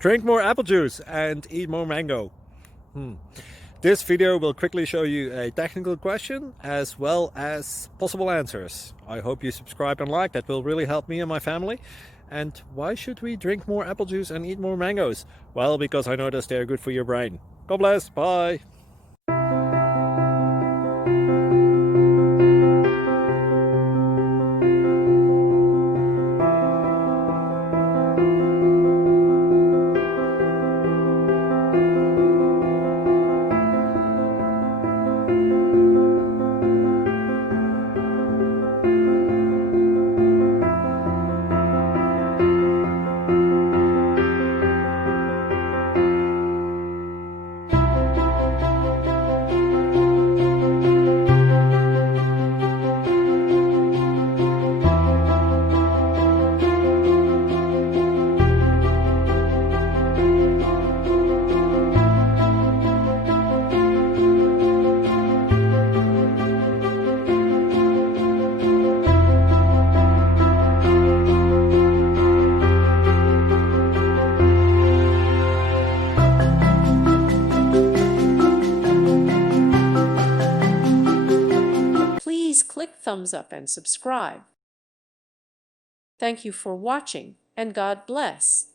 Drink more apple juice and eat more mango. This video will quickly show you a technical question as well as possible answers. I hope you subscribe and like, that will really help me and my family. And why should we drink more apple juice and eat more mangoes? Well, because I noticed they're good for your brain. God bless, bye! Please click thumbs up and subscribe. Thank you for watching, and God bless.